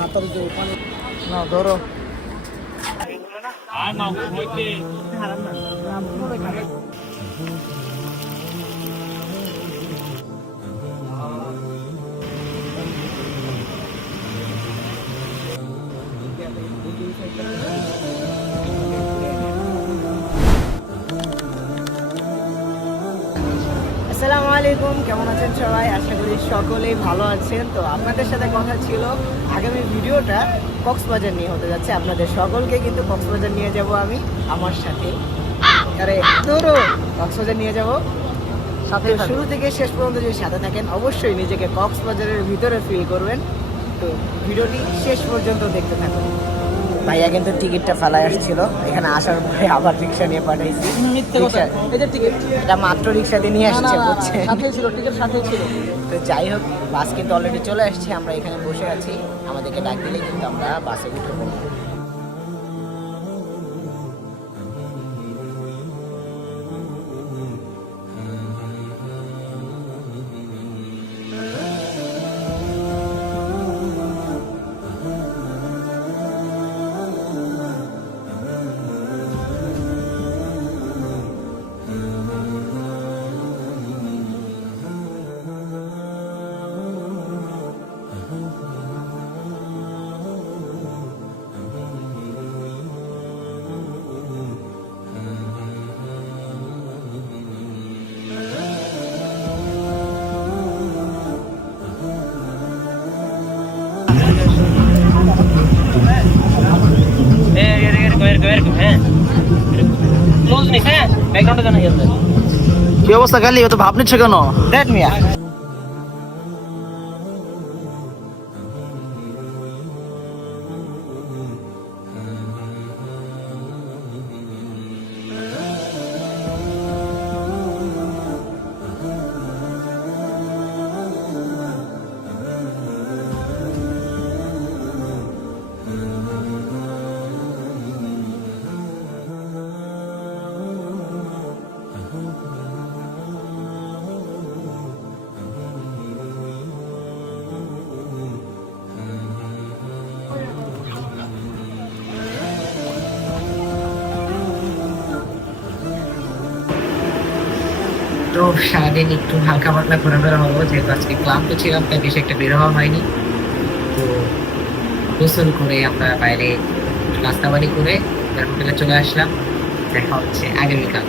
না ধরো আসসালামু আলাইকুম, কেমন আছেন সবাই? আশা করি সকলেই ভালো আছেন। তো আপনাদের সাথে কথা ছিল, আগামী ভিডিওটা কক্সবাজার নিয়ে হতে যাচ্ছে। আপনাদের সকলকে কিন্তু কক্সবাজার নিয়ে যাব আমি আমার সাথে। আরে ধরো কক্সবাজার নিয়ে যাব সাথে। শুরু থেকে শেষ পর্যন্ত যদি সাথে থাকেন অবশ্যই নিজেকে কক্সবাজারের ভিতরে ফিল করবেন। তো ভিডিওটি শেষ পর্যন্ত দেখতে থাকুন। ভাইয়া কিন্তু টিকিটটা ফেলায় আসছিল, এখানে আসার পরে আবার রিক্সা নিয়ে পাঠাইছি। এটা মাত্র রিক্সা দিয়ে নিয়ে আসছে, বুঝছে টিকিট সাথে ছিল। তো যাই হোক, বাস কিন্তু অলরেডি চলে আসছে, আমরা এখানে বসে আছি। আমাদেরকে ডাক দিলে কিন্তু আমরা বাসে উঠে পড়বো। কি অবস্থা গালি? তো ভাব নিচ্ছে কেন? দেখ মিয়া, তো সারাদিন একটু হালকা পাতলা ঘোরাফেরা হবো, যেহেতু আজকে ক্লান্ত ছিলাম তাই বেশি একটা বের হওয়া হয়নি। তো গোসল করে আমরা বাইরে নাস্তা বাড়ি করে হোটেলে চলে আসলাম। দেখা হচ্ছে আগামীকাল।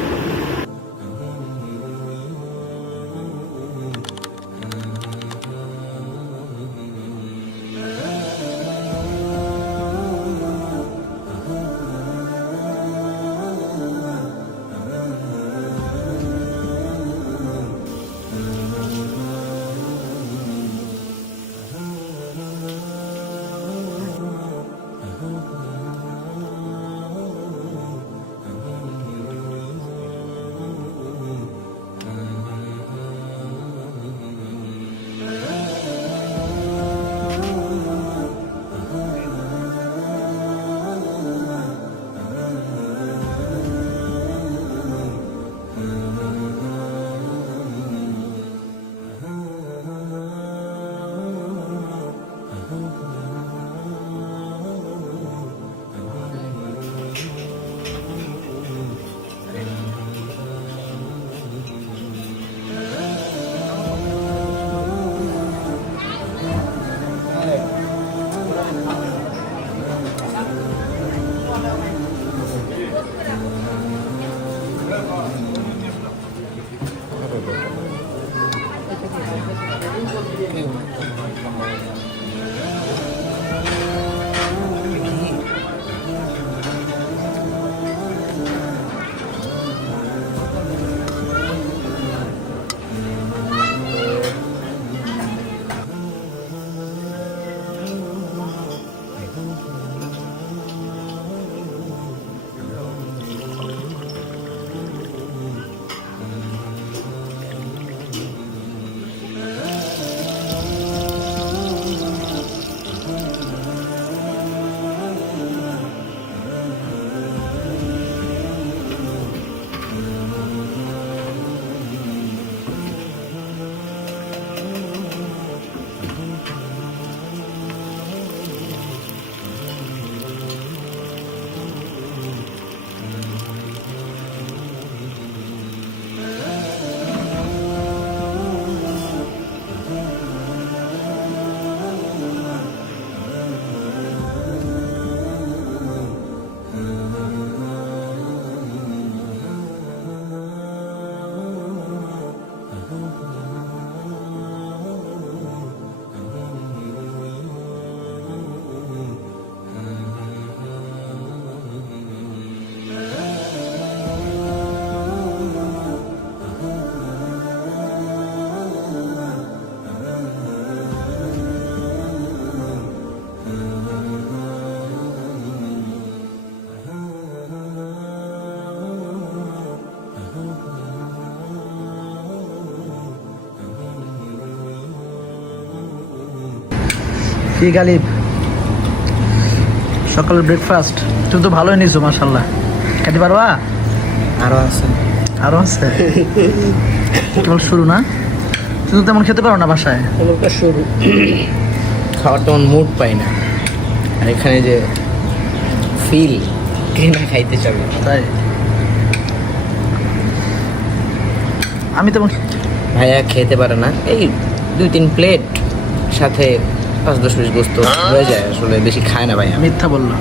কি গালিব, সকালের ব্রেকফাস্ট তুমি তো ভালোই নিছো মাশাল্লাহ। খেতে পারবা? আরো আছে। আরো আছে? কেবল শুরু না? তুমি তো তেমন খেতে পারো না বাসায়। কেবলটা শুরু, খাওয়ার তেমন মুড পাই না। আর এখানে যে ফিল, কে না খাইতে চাবে? তাই আমি তেমন ভাইয়া খেতে পারে না, এই 2-3 প্লেট সাথে 5-10 পিস গোস্ত হয়ে যায়, আসলে বেশি খায় না ভাইয়া। মিথ্যা বললাম।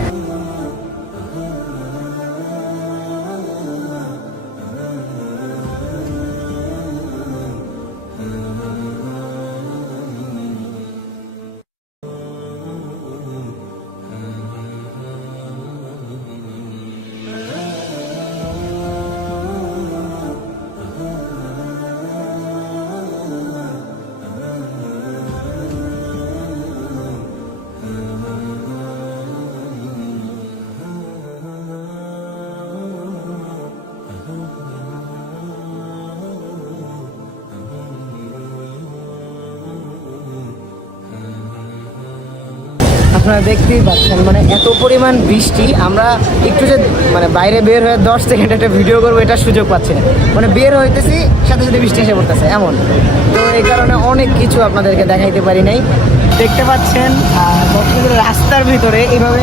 আপনারা দেখতেই পাচ্ছেন মানে এত পরিমাণ বৃষ্টি, আমরা একটু যে মানে বাইরে বের হয়ে 10 সেকেন্ড একটা ভিডিও করবো এটার সুযোগ পাচ্ছি না। মানে বের হইতেছি সাথে সাথে বৃষ্টি এসে পড়তেছে এমন। তো এই কারণে অনেক কিছু আপনাদেরকে দেখাইতে পারি নাই। দেখতে পাচ্ছেন কক্সবাজারের রাস্তার ভিতরে এইভাবে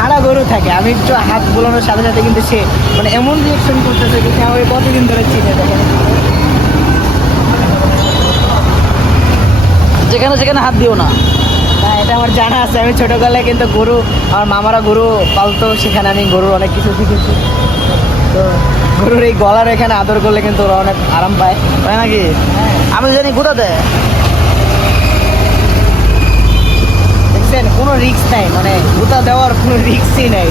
হারা গরু থাকে, আমি একটু হাত বোলানোর সাথে সাথে কিন্তু সে মানে এমন রিয়েকশন করতেছে যে আমাকে কতদিন ধরে চিনে দেখেন। যেখানে যেখানে হাত দিও না। না, এটা আমার জানা আছে, আমি ছোটবেলায় কিন্তু গরু, আমার মামারা গরু পালতো, সেখানে আমি গরুর অনেক কিছু শিখেছি। তো গরুর এই গলার এখানে আদর করলে কিন্তু ওরা অনেক আরাম পায়, তাই নাকি? আমি জানি কোথা দেয়। দেখছেন কোনো রিস্ক নাই, মানে গুতা দেওয়ার কোনো রিস্কই নাই।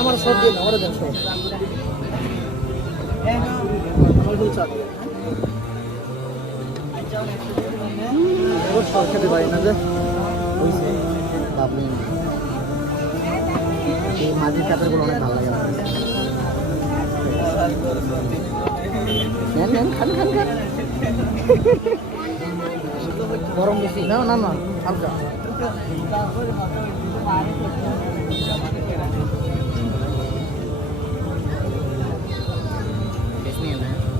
আমার সব দিন আমার দেন সব। সব খেতে পারি না যে মাঝির কাপড় গুলো অনেক ভালো লাগে। খান খান খান। গরম বেশি না? না না হালকা।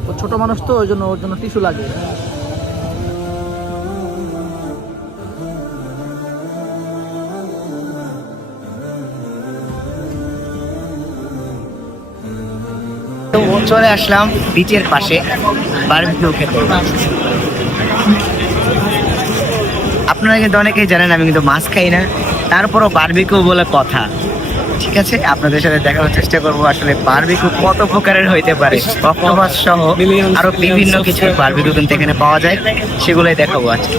ও ছোট মানুষ তো ওর জন্য টিস্যু লাগে। তো চলে আসলাম বিচের পাশে বারবিকিউ খেতে। আপনারা কিন্তু অনেকেই জানেন আমি কিন্তু মাছ খাই না, তারপরও বারবিকিউ বলে কথা। ঠিক আছে, আপনাদের সাথে দেখানোর চেষ্টা করবো আসলে বারবিকিউ কত প্রকারের হইতে পারে। অক্টোপাস সহ আরো বিভিন্ন কিছু বারবিকিউ কিন্তু এখানে পাওয়া যায়, সেগুলোই দেখাবো আজকে।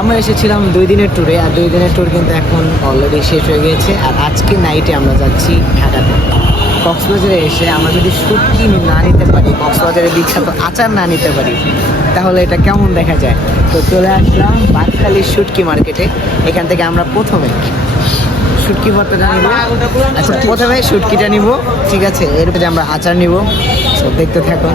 আমরা এসেছিলাম 2 দিনের ট্যুরে, আর 2 দিনের ট্যুর কিন্তু এখন অলরেডি শেষ হয়ে গিয়েছে। আর আজকে নাইটে আমরা যাচ্ছি ঢাকাতে। কক্সবাজারে এসে আমরা যদি শুটকি না নিতে পারি, কক্সবাজারের বিখ্যাত আচার না নিতে পারি, তাহলে এটা কেমন দেখা যায়। তো চলে আসলাম বাঁকখালীর শুটকি মার্কেটে। এখান থেকে আমরা প্রথমে শুটকি ভর্তাটা নিব। আচ্ছা, প্রথমে শুটকিটা নিব, ঠিক আছে, এরপরে আমরা আচার নিব। তো দেখতে থাকুন।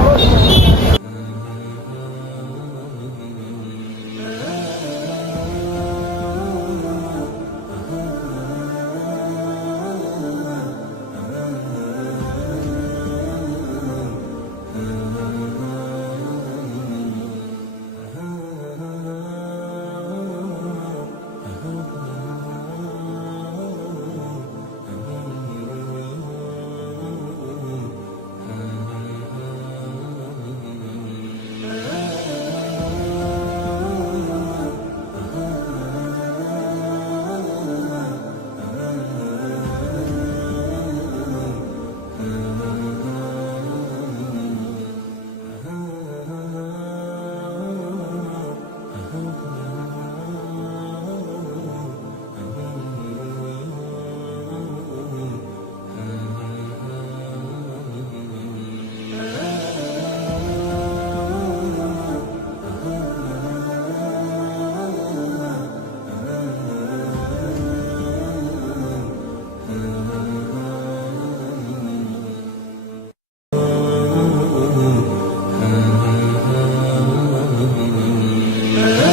আসি।